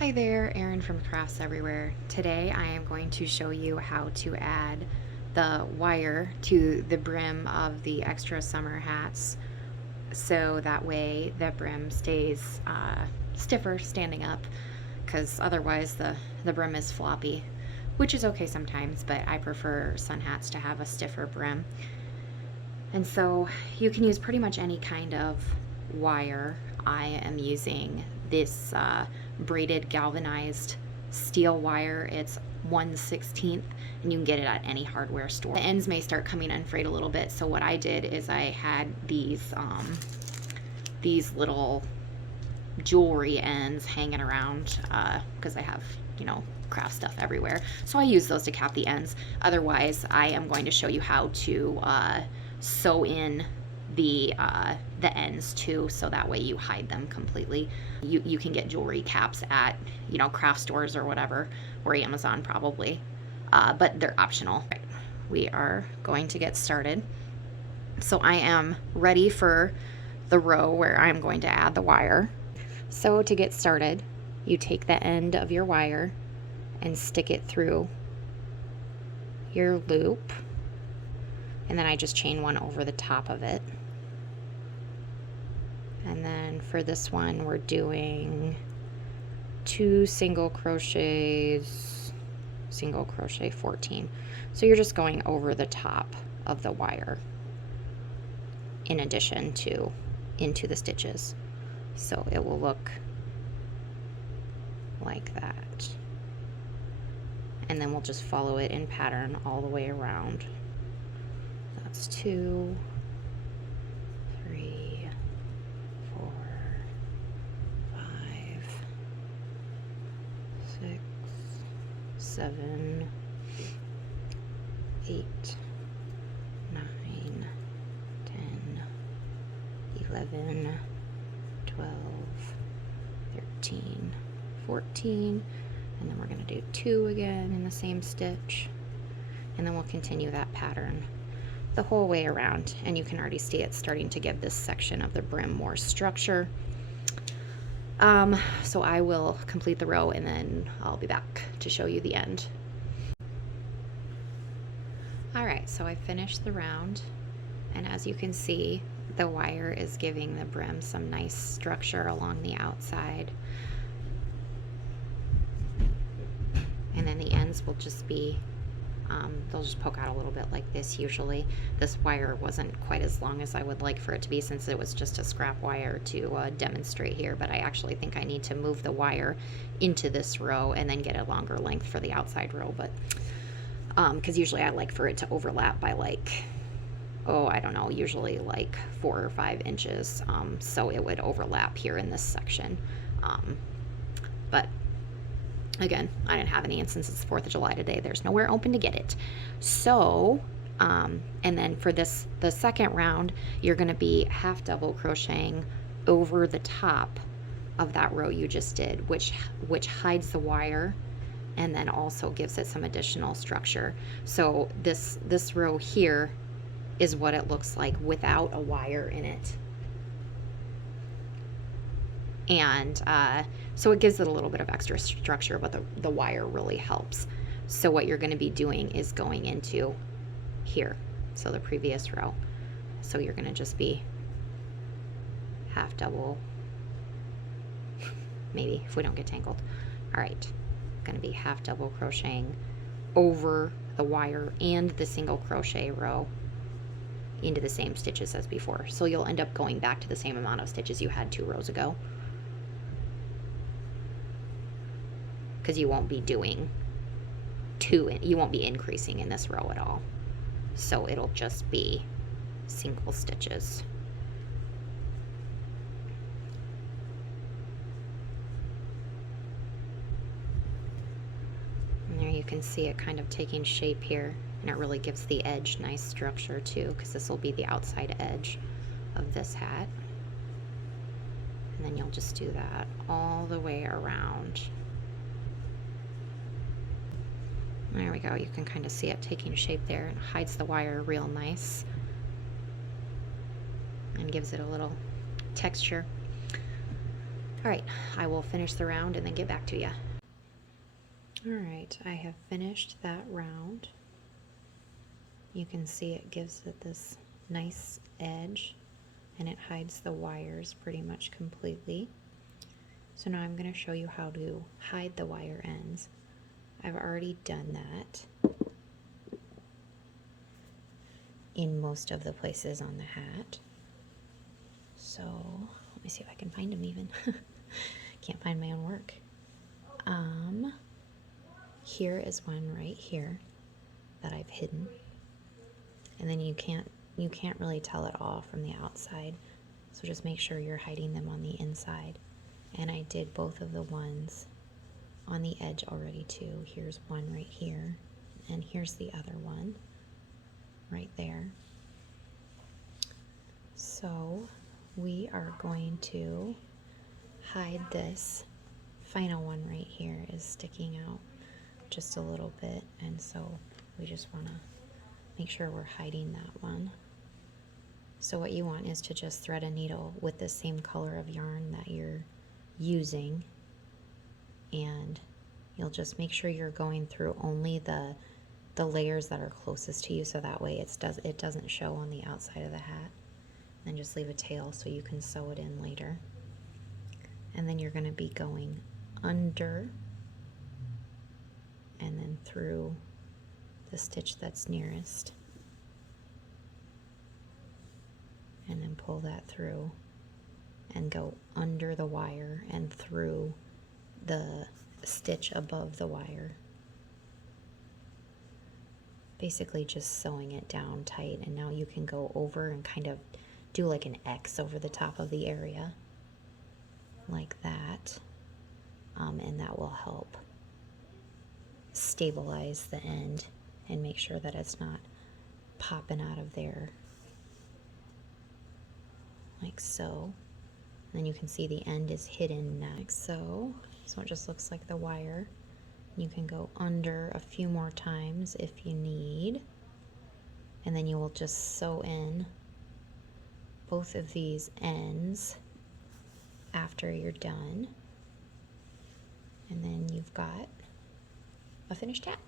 Hi there, Erin from Crafts Everywhere. Today I am going to show you how to add the wire to the brim of the extra summer hats so that way the brim stays stiffer standing up, because otherwise the brim is floppy, which is okay sometimes, but I prefer sun hats to have a stiffer brim. And so you can use pretty much any kind of wire. I am using this braided galvanized steel wire. It's 1/16, and you can get it at any hardware store. The ends may start coming unfrayed a little bit, so what I did is I had these little jewelry ends hanging around because I have, craft stuff everywhere. So I use those to cap the ends. Otherwise, I am going to show you how to sew in the ends too, so that way you hide them completely. You can get jewelry caps at craft stores or whatever, or Amazon probably, but they're optional. Right. We are going to get started. So I am ready for the row where I'm going to add the wire. So to get started, you take the end of your wire and stick it through your loop, and then I just chain one over the top of it. And then for this one, we're doing 2 single crochets, single crochet 14. So you're just going over the top of the wire in addition to into the stitches. So it will look like that. And then we'll just follow it in pattern all the way around. That's 2, 3, 4, 5, 6, 7, 8, 9, 10, 11, 12, 13, 14, and then we're going to do 2 again in the same stitch, and then we'll continue that pattern the whole way around, and you can already see it starting to give this section of the brim more structure. So I will complete the row and then I'll be back to show you the end. Alright, so I finished the round, and as you can see, the wire is giving the brim some nice structure along the outside. And then the ends will just be, they'll just poke out a little bit like this usually. This wire wasn't quite as long as I would like for it to be, since it was just a scrap wire to demonstrate here, but I actually think I need to move the wire into this row and then get a longer length for the outside row, but because usually I like for it to overlap by like, oh, I don't know, usually like 4 or 5 inches, so it would overlap here in this section. But again, I didn't have any, and since it's 4th of July today, there's nowhere open to get it. So, and then for the second round, you're going to be half double crocheting over the top of that row you just did, which hides the wire and then also gives it some additional structure. So this row here is what it looks like without a wire in it. And so it gives it a little bit of extra structure, but the wire really helps. So what you're going to be doing is going into here, so the previous row. So you're going to just be half double, maybe, if we don't get tangled. All right, going to be half double crocheting over the wire and the single crochet row into the same stitches as before. So you'll end up going back to the same amount of stitches you had 2 rows ago, because you won't be doing 2, you won't be increasing in this row at all. So it'll just be single stitches. And there you can see it kind of taking shape here, and it really gives the edge nice structure too, because this will be the outside edge of this hat. And then you'll just do that all the way around. There we go. You can kind of see it taking shape there, and hides the wire real nice and gives it a little texture. All right, I will finish the round and then get back to you. All right, I have finished that round. You can see it gives it this nice edge and it hides the wires pretty much completely. So now I'm going to show you how to hide the wire ends. I've already done that in most of the places on the hat. So let me see if I can find them even. Can't find my own work. Here is one right here that I've hidden. And then you can't really tell it all from the outside. So just make sure you're hiding them on the inside. And I did both of the ones on the edge already too. Here's one right here, and here's the other one right there. So we are going to hide this final one right here is sticking out just a little bit, and so we just want to make sure we're hiding that one. So what you want is to just thread a needle with the same color of yarn that you're using, and you'll just make sure you're going through only the layers that are closest to you, so that way it doesn't show on the outside of the hat. And just leave a tail so you can sew it in later. And then you're going to be going under and then through the stitch that's nearest, and then pull that through and go under the wire and through the stitch above the wire. Basically just sewing it down tight, and now you can go over and kind of do like an X over the top of the area like that, and that will help stabilize the end and make sure that it's not popping out of there like so. And then you can see the end is hidden next, so it just looks like the wire. You can go under a few more times if you need, and then you will just sew in both of these ends after you're done, and then you've got a finished hat.